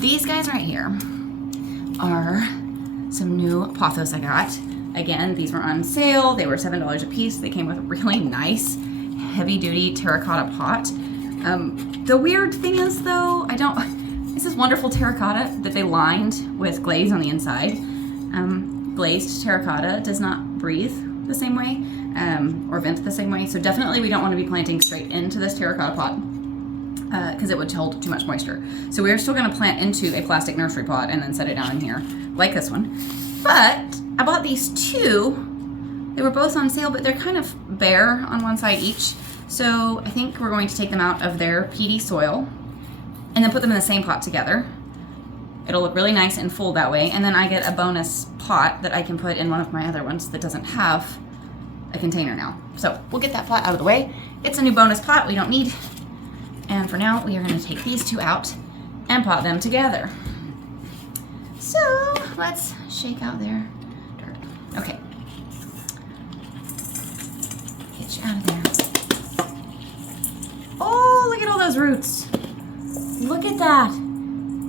these guys right here are some new pothos I got. Again, these were on sale. They were $7 a piece. They came with a really nice heavy-duty terracotta pot. The weird thing is though, this is wonderful terracotta that they lined with glaze on the inside. Glazed terracotta does not breathe the same way or vent the same way. So definitely we don't want to be planting straight into this terracotta pot because it would hold too much moisture. So we're still going to plant into a plastic nursery pot and then set it down in here like this one. But I bought these two. They were both on sale, but they're kind of bare on one side each. So I think we're going to take them out of their peaty soil and then put them in the same pot together. It'll look really nice and full that way. And then I get a bonus pot that I can put in one of my other ones that doesn't have a container now. So we'll get that pot out of the way. It's a new bonus pot we don't need. And for now, we are going to take these two out and pot them together. So let's shake out their dirt. Okay. Get you out of there. Oh, look at all those roots. Look at that.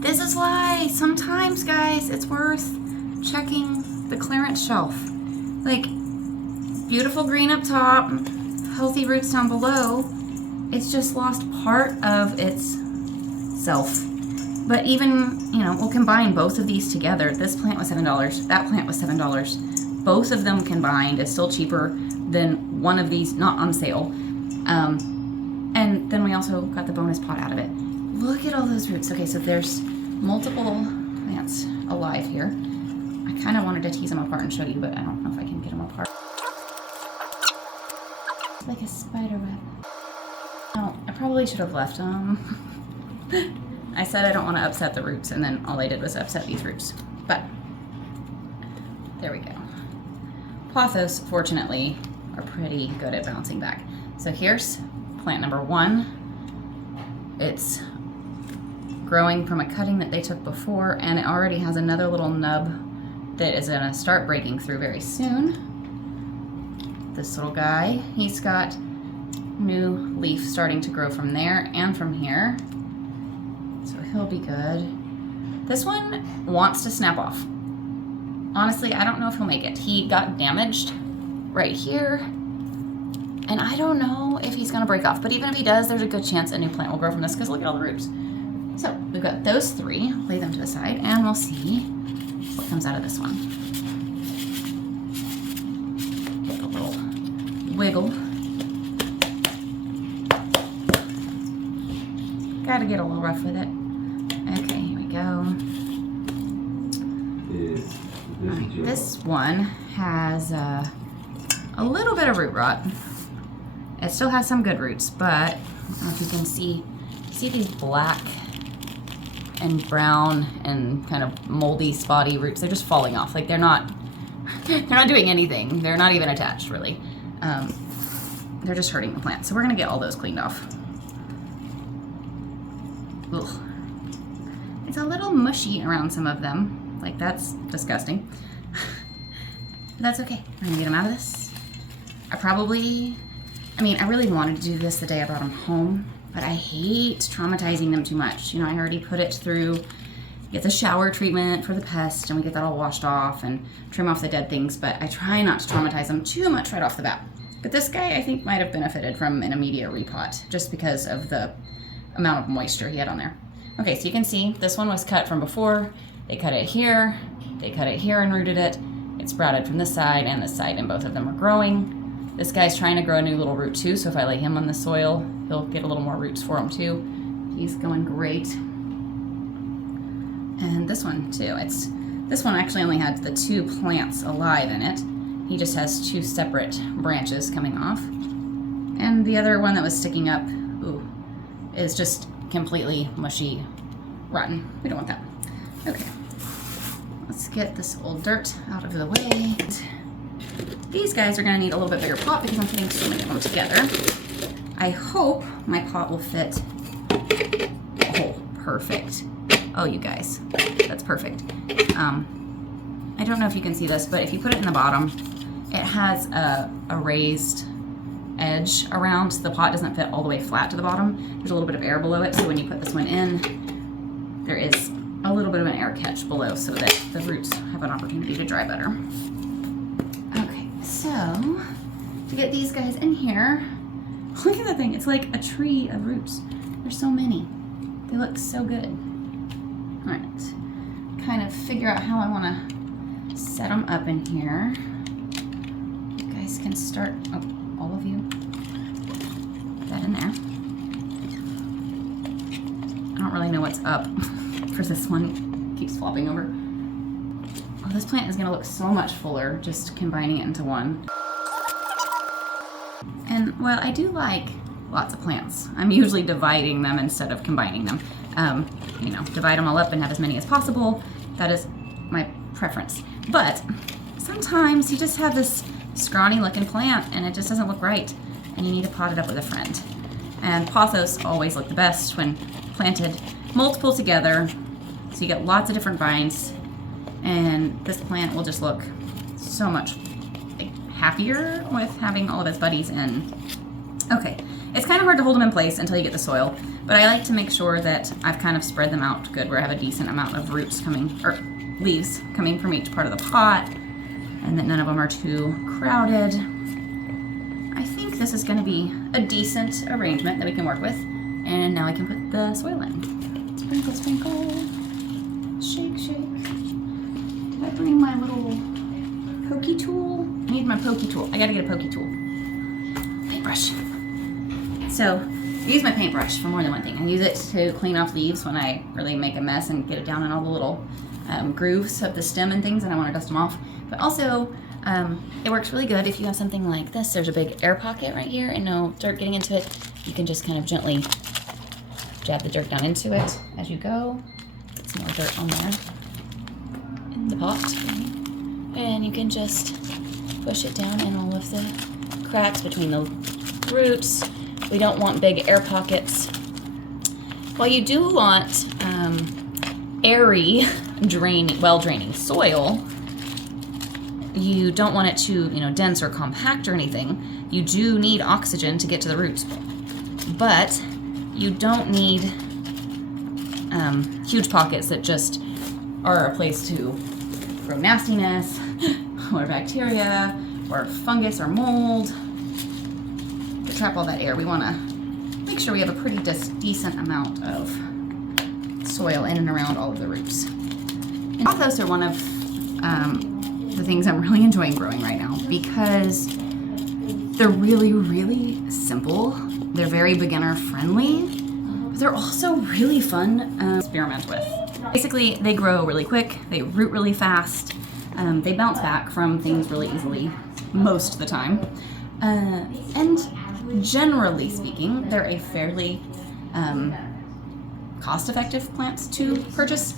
This is why sometimes, guys, it's worth checking the clearance shelf. Like, beautiful green up top, healthy roots down below. It's just lost part of its self. But even, we'll combine both of these together. This plant was $7. That plant was $7. Both of them combined is still cheaper than one of these not on sale. And then we also got the bonus pot out of it. Look at all those roots. Okay, so there's multiple plants alive here. I kind of wanted to tease them apart and show you, but I don't know if I can get them apart. It's like a spider web. Oh, I probably should have left them. I said I don't want to upset the roots, and then all I did was upset these roots. But there we go. Pothos, fortunately, are pretty good at bouncing back. So here's plant number one. It's growing from a cutting that they took before, and it already has another little nub that is going to start breaking through very soon. This little guy, he's got new leaf starting to grow from there and from here. So he'll be good. This one wants to snap off. Honestly, I don't know if he'll make it. He got damaged right here, and I don't know if he's gonna break off, but even if he does, there's a good chance a new plant will grow from this because look at all the roots. So we've got those three, lay them to the side, and we'll see what comes out of this one. Give it a little wiggle. Gotta get a little rough with it. Okay, here we go. Alright, this one has a little bit of root rot. It still has some good roots, but I don't know if you can see these black and brown and kind of moldy, spotty roots. They're just falling off. Like they're not doing anything. They're not even attached, really. They're just hurting the plant. So we're gonna get all those cleaned off. Ugh. It's a little mushy around some of them. Like, that's disgusting. But that's okay. I'm gonna get them out of this. I really wanted to do this the day I brought them home, but I hate traumatizing them too much. I already put it through, get the shower treatment for the pest, and we get that all washed off and trim off the dead things, but I try not to traumatize them too much right off the bat. But this guy, I think, might have benefited from an immediate repot, just because of the amount of moisture he had on there. Okay, so you can see this one was cut from before. They cut it here and rooted it. It sprouted from this side and this side, and both of them are growing. This guy's trying to grow a new little root too, so if I lay him on the soil, he'll get a little more roots for him too. He's going great. And this one too. This one actually only had the two plants alive in it. He just has two separate branches coming off. And the other one that was sticking up, is just completely mushy, rotten. We don't want that. Okay, let's get this old dirt out of the way. These guys are gonna need a little bit bigger pot because I'm putting so many of them together. I hope my pot will fit. Oh, perfect. Oh, you guys, that's perfect. I don't know if you can see this, but if you put it in the bottom, it has a raised edge around, so the pot doesn't fit all the way flat to the bottom. There's a little bit of air below it, so when you put this one in, there is a little bit of an air catch below so that the roots have an opportunity to dry better. Okay, so to get these guys in here, look at that thing. It's like a tree of roots. There's so many. They look so good. All right, kind of figure out how I want to set them up in here. You guys can start, oh, all of you, put that in there. I don't really know what's up for this one. It keeps flopping over. Oh, this plant is gonna look so much fuller just combining it into one. And well, I do like lots of plants. I'm usually dividing them instead of combining them. You know, divide them all up and have as many as possible. That is my preference. But sometimes you just have this scrawny looking plant and it just doesn't look right and you need to pot it up with a friend. And pothos always look the best when planted multiple together, so you get lots of different vines, and this plant will just look so much happier with having all of its buddies in. Okay, it's kind of hard to hold them in place until you get the soil, but I like to make sure that I've kind of spread them out good, where I have a decent amount of roots coming, or leaves coming from each part of the pot, and that none of them are too crowded. I think this is going to be a decent arrangement that we can work with. And now I can put the soil in. Sprinkle, sprinkle. Shake, shake. Did I bring my little pokey tool? I need my pokey tool. I gotta get a pokey tool. Paintbrush. So, I use my paintbrush for more than one thing. I use it to clean off leaves when I really make a mess and get it down in all the little grooves of the stem and things, and I want to dust them off. But also, it works really good if you have something like this. There's a big air pocket right here and no dirt getting into it. You can just kind of gently jab the dirt down into it as you go. Get some more dirt on there in the pot. And you can just push it down in all of the cracks between the roots. We don't want big air pockets. While you do want airy, well-draining soil, you don't want it to, dense or compact or anything. You do need oxygen to get to the roots, but you don't need huge pockets that just are a place to grow nastiness or bacteria or fungus or mold. To trap all that air, we want to make sure we have a pretty decent amount of soil in and around all of the roots. And pothos are one of the things I'm really enjoying growing right now because they're really, really simple. They're very beginner friendly, but they're also really fun to experiment with. Basically, they grow really quick, they root really fast, they bounce back from things really easily most of the time, and generally speaking, they're a fairly cost-effective plants to purchase.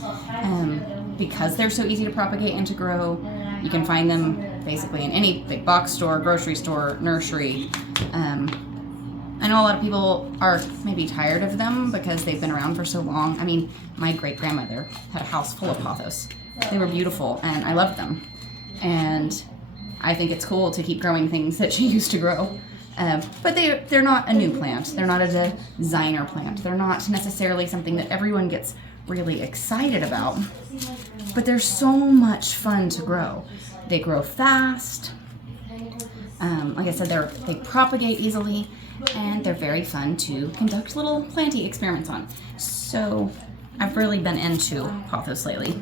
Because they're so easy to propagate and to grow, you can find them basically in any big box store, grocery store, nursery. I know a lot of people are maybe tired of them because they've been around for so long. I mean, my great-grandmother had a house full of pothos. They were beautiful and I loved them. And I think it's cool to keep growing things that she used to grow. But they're not a new plant. They're not a designer plant. They're not necessarily something that everyone gets really excited about. But they're so much fun to grow. They grow fast. Like I said, they propagate easily, and they're very fun to conduct little planty experiments on. So I've really been into pothos lately.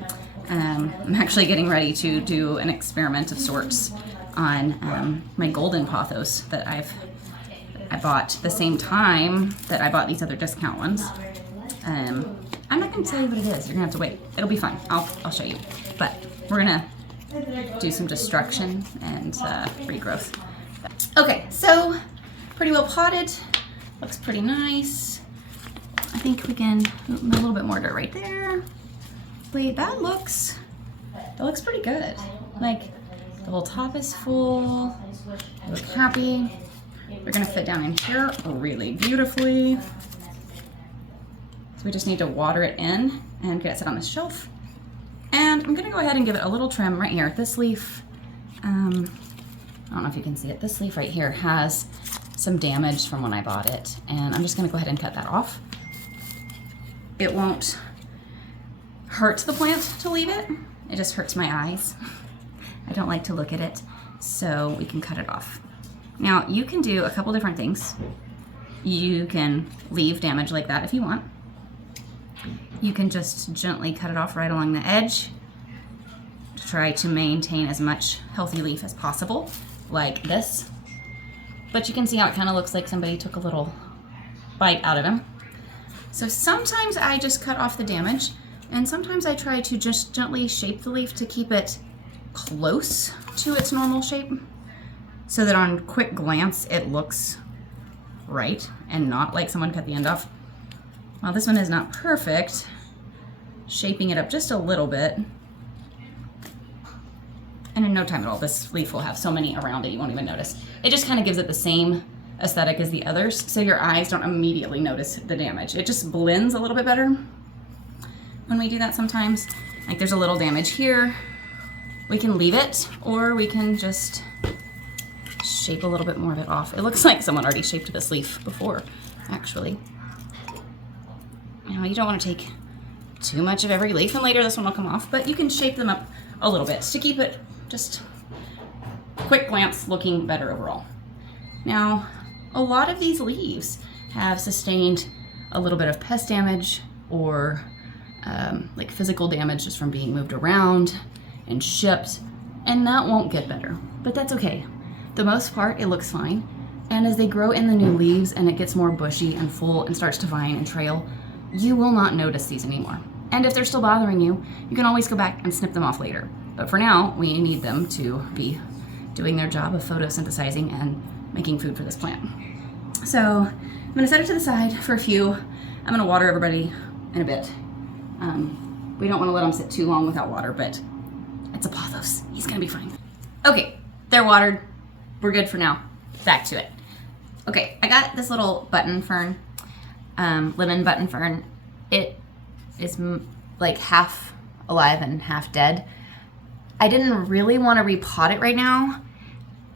I'm actually getting ready to do an experiment of sorts on my golden pothos that I bought the same time that I bought these other discount ones. I'm not going to tell you what it is. You're going to have to wait. It'll be fun. I'll show you. But we're going to do some destruction and regrowth. Okay, so pretty well potted. Looks pretty nice. I think we can move a little bit more dirt right there. Wait, that looks pretty good. Like, the whole top is full. I look happy. They're gonna fit down in here really beautifully. So we just need to water it in and get it set on the shelf. And I'm gonna go ahead and give it a little trim right here. This leaf, I don't know if you can see it. This leaf right here has some damage from when I bought it. And I'm just gonna go ahead and cut that off. It won't hurt the plant to leave it. It just hurts my eyes. I don't like to look at it, so we can cut it off. Now, you can do a couple different things. You can leave damage like that if you want. You can just gently cut it off right along the edge to try to maintain as much healthy leaf as possible, like this. But you can see how it kind of looks like somebody took a little bite out of him. So sometimes I just cut off the damage, and sometimes I try to just gently shape the leaf to keep it close to its normal shape, so that on quick glance it looks right and not like someone cut the end off. While this one is not perfect, shaping it up just a little bit, and in no time at all, this leaf will have so many around it you won't even notice. It just kind of gives it the same aesthetic as the others, so your eyes don't immediately notice the damage. It just blends a little bit better when we do that sometimes. Like there's a little damage here. We can leave it, or we can just shape a little bit more of it off. It looks like someone already shaped this leaf before, actually. Now, you don't want to take too much of every leaf, and later this one will come off, but you can shape them up a little bit to keep it just quick glance looking better overall. Now, a lot of these leaves have sustained a little bit of pest damage or like physical damage just from being moved around and shipped, and that won't get better, but that's okay. The most part, it looks fine, and as they grow in the new leaves and it gets more bushy and full and starts to vine and trail, you will not notice these anymore. And if they're still bothering you, you can always go back and snip them off later. But for now, we need them to be doing their job of photosynthesizing and making food for this plant. So I'm gonna set it to the side for a few. I'm gonna water everybody in a bit. We don't wanna let them sit too long without water, but it's a pothos. He's gonna be fine. Okay, they're watered. We're good for now. Back to it. Okay, I got this little button fern, lemon button fern. It is like half alive and half dead. I didn't really want to repot it right now.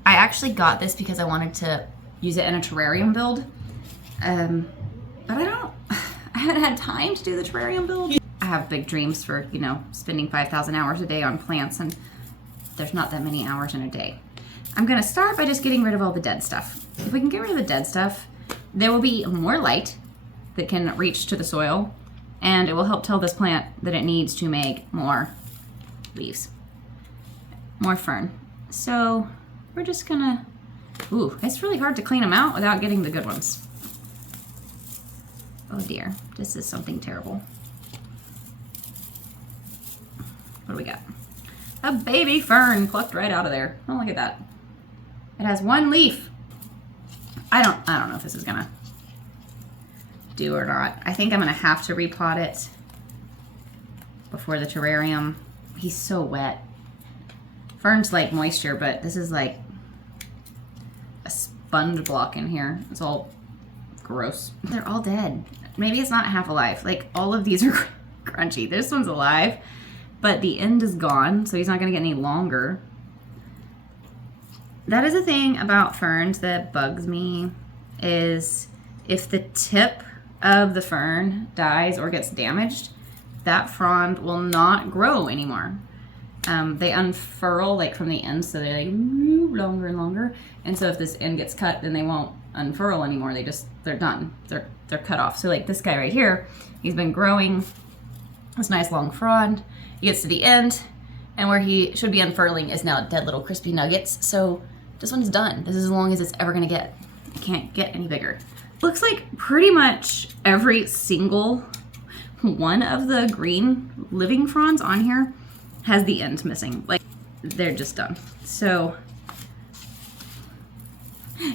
I actually got this because I wanted to use it in a terrarium build, but I haven't had time to do the terrarium build. I have big dreams for, you know, spending 5,000 hours a day on plants, and there's not that many hours in a day. I'm gonna start by just getting rid of all the dead stuff. If we can get rid of the dead stuff, there will be more light that can reach to the soil, and it will help tell this plant that it needs to make more leaves, more fern. So we're just gonna, ooh, it's really hard to clean them out without getting the good ones. Oh dear, this is something terrible. What do we got? A baby fern plucked right out of there. Oh, look at that. It has one leaf. I don't know if this is gonna do or not. I think I'm gonna have to repot it before the terrarium. He's so wet. Ferns like moisture, but this is like a sponge block in here. It's all gross. They're all dead. Maybe it's not half alive. Like all of these are crunchy. This one's alive, but the end is gone, so he's not gonna get any longer. That is a thing about ferns that bugs me, is if the tip of the fern dies or gets damaged, that frond will not grow anymore. They unfurl like from the end, so they like move longer and longer. And so if this end gets cut, then they won't unfurl anymore. They're done. They're cut off. So like this guy right here, he's been growing this nice long frond. He gets to the end, and where he should be unfurling is now dead little crispy nuggets. So this one's done. This is as long as it's ever gonna get. It can't get any bigger. Looks like pretty much every single one of the green living fronds on here has the end missing. Like, they're just done. So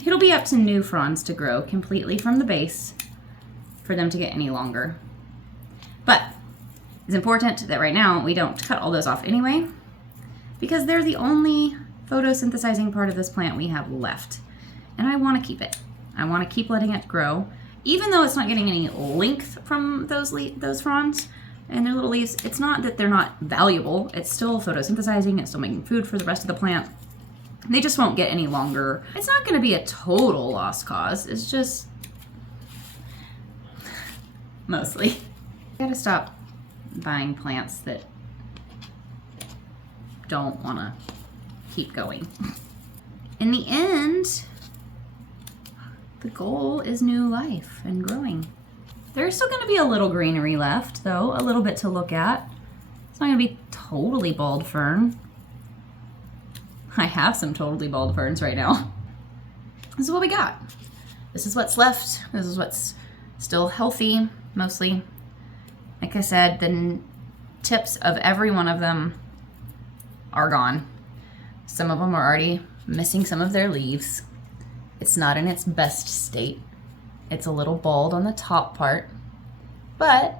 it'll be up to new fronds to grow completely from the base for them to get any longer. But it's important that right now we don't cut all those off anyway, because they're the only photosynthesizing part of this plant we have left. And I want to keep it. I want to keep letting it grow. Even though it's not getting any length from those fronds and their little leaves, it's not that they're not valuable. It's still photosynthesizing. It's still making food for the rest of the plant. They just won't get any longer. It's not going to be a total lost cause. It's just mostly. I gotta stop buying plants that don't want to keep going. In the end, the goal is new life and growing. There's still going to be a little greenery left, though, a little bit to look at. It's not going to be totally bald fern. I have some totally bald ferns right now. This is what we got. This is what's left. This is what's still healthy, mostly. Like I said, the tips of every one of them are gone. Some of them are already missing some of their leaves. It's not in its best state. It's a little bald on the top part, but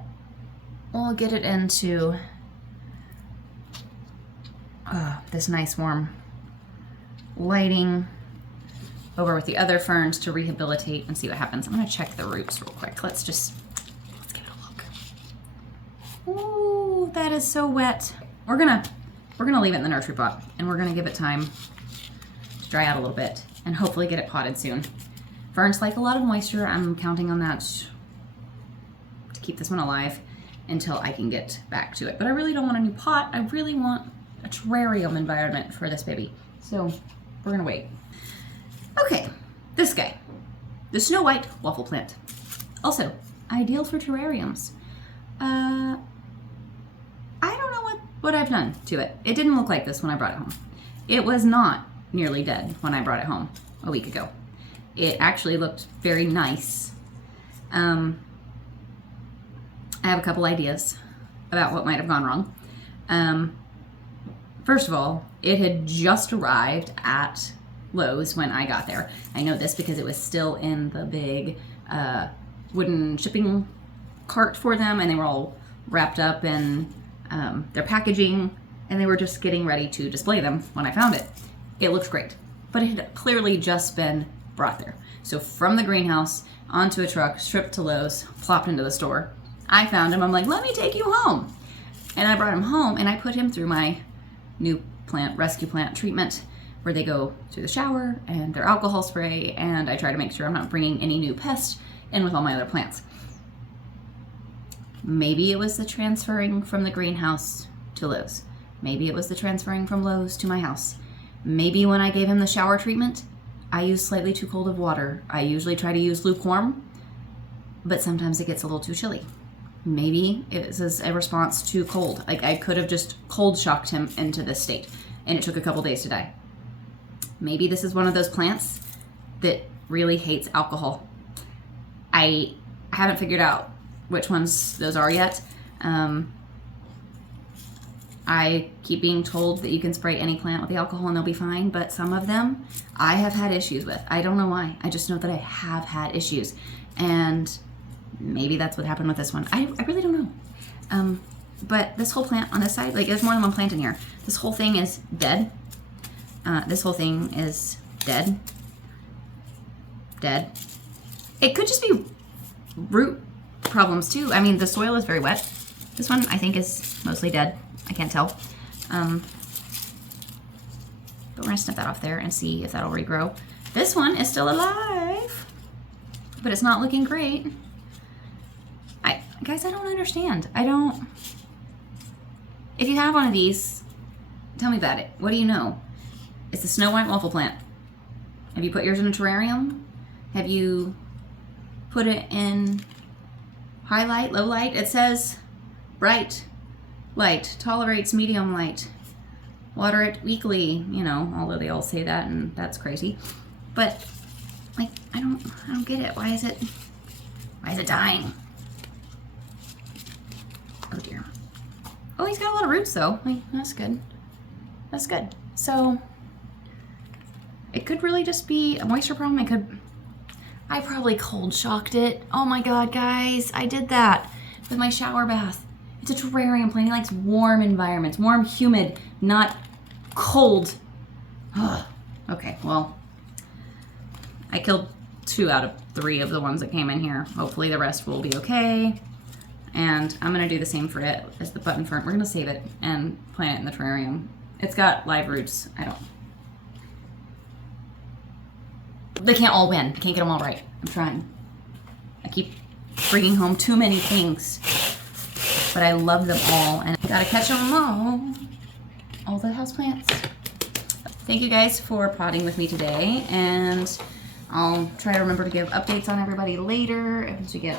we'll get it into this nice warm lighting over with the other ferns to rehabilitate and see what happens. I'm gonna check the roots real quick. Let's get a look. Ooh, that is so wet. We're gonna leave it in the nursery pot and we're gonna give it time to dry out a little bit and hopefully get it potted soon. Ferns like a lot of moisture. I'm counting on that to keep this one alive until I can get back to it. But I really don't want a new pot. I really want a terrarium environment for this baby. So we're gonna wait. Okay, this guy, the snow white waffle plant. Also, ideal for terrariums. I don't know what I've done to it. It didn't look like this when I brought it home. It was not nearly dead when I brought it home a week ago. It actually looked very nice. I have a couple ideas about what might have gone wrong. First of all, it had just arrived at Lowe's when I got there. I know this because it was still in the big wooden shipping cart for them, and they were all wrapped up in their packaging, and they were just getting ready to display them when I found it. It looks great, but it had clearly just been brought there. So from the greenhouse onto a truck, stripped to Lowe's, plopped into the store. I found him. I'm like, let me take you home. And I brought him home and I put him through my new plant rescue plant treatment where they go through the shower and their alcohol spray, and I try to make sure I'm not bringing any new pests in with all my other plants. Maybe it was the transferring from the greenhouse to Lowe's. Maybe it was the transferring from Lowe's to my house. Maybe when I gave him the shower treatment, I used slightly too cold of water. I usually try to use lukewarm, but sometimes it gets a little too chilly. Maybe it was a response to cold. Like I could have just cold shocked him into this state and it took a couple days to die. Maybe this is one of those plants that really hates alcohol. I haven't figured out which ones those are yet. I keep being told that you can spray any plant with the alcohol and they'll be fine, but some of them I have had issues with. I don't know why. I just know that I have had issues. And maybe that's what happened with this one. I really don't know. But this whole plant on this side, like there's more than one plant in here. This whole thing is dead. This whole thing is dead. Dead. It could just be root problems too. I mean, the soil is very wet. This one I think is mostly dead. I can't tell. But we're gonna snip that off there and see if that'll regrow. This one is still alive, but it's not looking great. Guys, I don't understand. If you have one of these, tell me about it. What do you know? It's the snow white waffle plant. Have you put yours in a terrarium? Have you put it in high light, low light? It says bright light, tolerates medium light, water it weekly, you know, although they all say that and that's crazy. But like I don't get it. Why is it dying? Oh dear. Oh, he's got a lot of roots though. Like, that's good. That's good. So it could really just be a moisture problem. I probably cold shocked it. Oh my God, guys, I did that with my shower bath. It's a terrarium plant. He likes warm environments, warm, humid, not cold. Ugh. Okay, well, I killed 2 out of 3 of the ones that came in here. Hopefully the rest will be okay. And I'm gonna do the same for it as the button fern. We're gonna save it and plant it in the terrarium. It's got live roots. They can't all win. I can't get them all right. I'm trying. I keep bringing home too many things. but I love them all, and I gotta catch them all the houseplants. Thank you guys for potting with me today, and I'll try to remember to give updates on everybody later as we get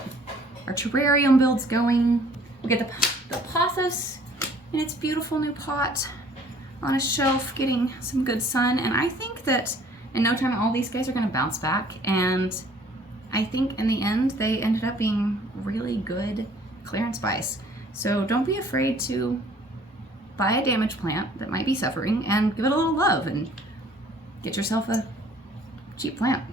our terrarium builds going. We get the pothos in its beautiful new pot on a shelf, getting some good sun, and I think that in no time all these guys are gonna bounce back, and I think in the end they ended up being really good clearance buys. So don't be afraid to buy a damaged plant that might be suffering and give it a little love and get yourself a cheap plant.